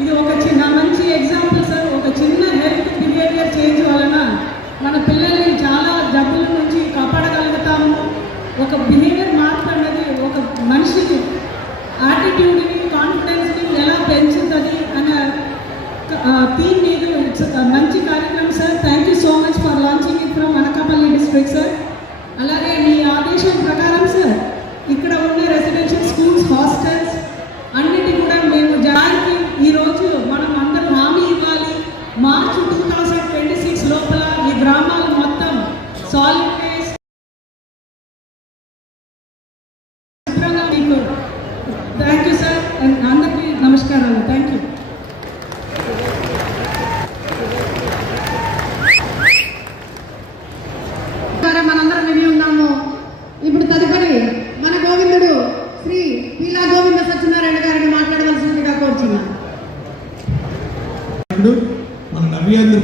ఇది ఒక చిన్న మంచి ఎగ్జాంపుల్ సార్ ఒక చిన్న హెల్త్ బిహేవియర్ చేంజ్ వలన మన పిల్లల్ని చాలా జబ్బుల నుంచి కాపాడగలుగుతాము. ఒక బిహేవియర్ మార్పు అనేది ఒక మనిషికి యాటిట్యూడ్ని కాన్ఫిడెన్స్ని ఎలా పెంచుతుంది అనే థీమ్ మీద మంచి కార్యక్రమం sir thank you so much for launching it from Anakapalli district sir solid waste శుభ్రంగా మీకు థ్యాంక్ యూ సార్ అందరికి అందరికీ నమస్కారాలు. థ్యాంక్ యూ మనందరం విని ఉన్నాము. ఇప్పుడు తదుపరి మన గోవిందుడు శ్రీ పీలా గోవింద సత్యనారాయణ గారిని మాట్లాడవలసిందిగా కోరుచున్నాను. మన నవ్యాంధ్ర